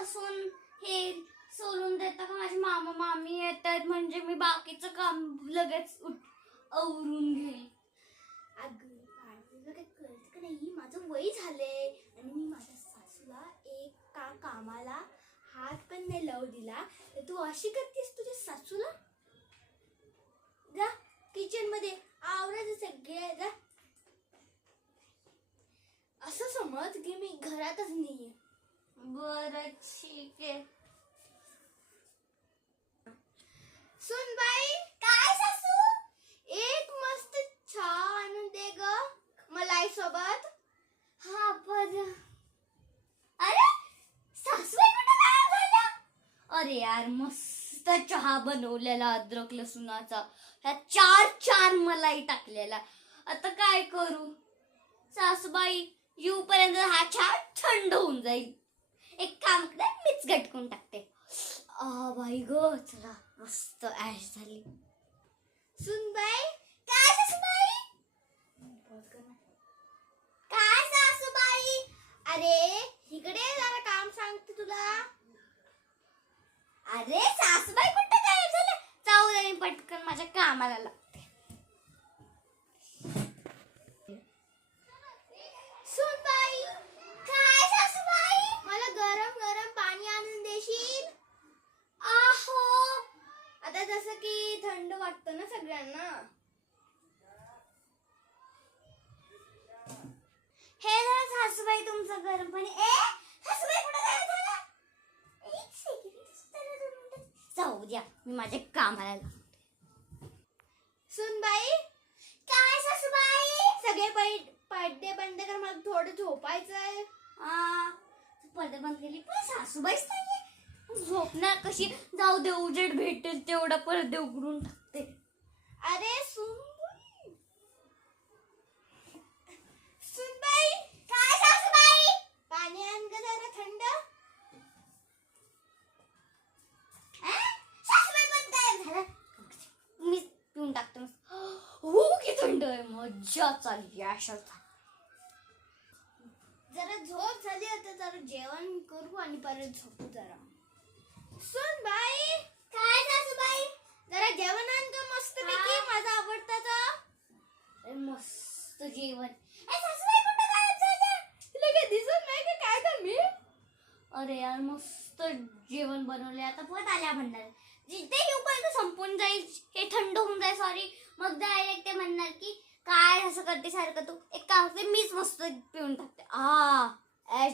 लसूण हे सोलून देता का? माझे मामा मामी येतात म्हणजे मी बाकीचं काम लगेच आवरून घेईल. अगं तुला काय कळत का नाही, माझं वय झालंय आणि मी माझ्या सासूला एका कामाला हात पण नाही लावू दिला, तर तू अशी करतेस तुझ्या सासूला? जा किचन मध्ये आवरायचं सगळे, जा. असं समज की मी घरातच नाहीये. बरं ठीक आहे. सुन बाई. काय सासू? एक मस्त चहा आणून दे ग मलाई सोबत. हा बरं. अरे सासूबाई कुठे गायब झाल्या? अरे यार मस्त चहा बनवलेला अद्रक लसूणाचा, ह्या चार मलाई टाकलेला. आता काय करू? सासूबाई येऊपर्यंत हा चहा थंड होऊन जाईल. एक काम कर, मीच गटकून टाकते. बाई ग, चला मस्त ऍश झाली. सुनबाई. काय सासूबाई? काय सासूबाई? अरे इकडे जरा काम सांगते तुला. अरे सासूबाई कुठं गायब झाल्या? जाऊ दे, मी पटकन माझ्या कामाला लागते. सुनबाई. काय सासूबाई? मला गरम गरम पाणी आणून देशील? आहो. आता जसं की थंड वाटतं ना सगळ्यांना. हे जरा सासूबाई तुमचं गरम पाणी. सासूबाई कुठं गायब झाल्या? एक सेकंड, जाऊ द्या, मी माझ्या कामाला लागते. सुनबाई. काय सासूबाई? सगळे पडदे बंद कर, मला थोडं झोपायचंय. पडदे बंद केली पण सासूबाईच नाहीये. झोपणार कशी? जाऊ दे, उजेड भेटेल तेवढा पडदे उघडून टाकते. अरे सुनबाई. सुनबाई. काय सासूबाई? पाणी आण ग जरा थंड. सासूबाई पण गायब झाल्या. मी पिऊन टाकते. हो की थंड आहे, मज्जा चालली अशाच. जरा झोप झाली आता, जरा जेवण करू आणि परत झोपू जरा. सुनबाई. काय सासूबाई? जरा जेवण आण ग मस्त पैकी, माझं आवडतं. मस्त जेवण. सासूबाई कुठं गायब झाल्या? तुला काय दिसत नाही का काय का मी? अरे यार मस्त जेवण बनवले. आता परत आल्या म्हणणार जिथे येऊपर्यंत संपून जाईल, हे थंड होऊन जाईल. सॉरी, मग डायरेक्ट ते म्हणणार की काय असं करते सारखं तू. एक काम करते, मीच मस्त पिऊन टाकते. ऐश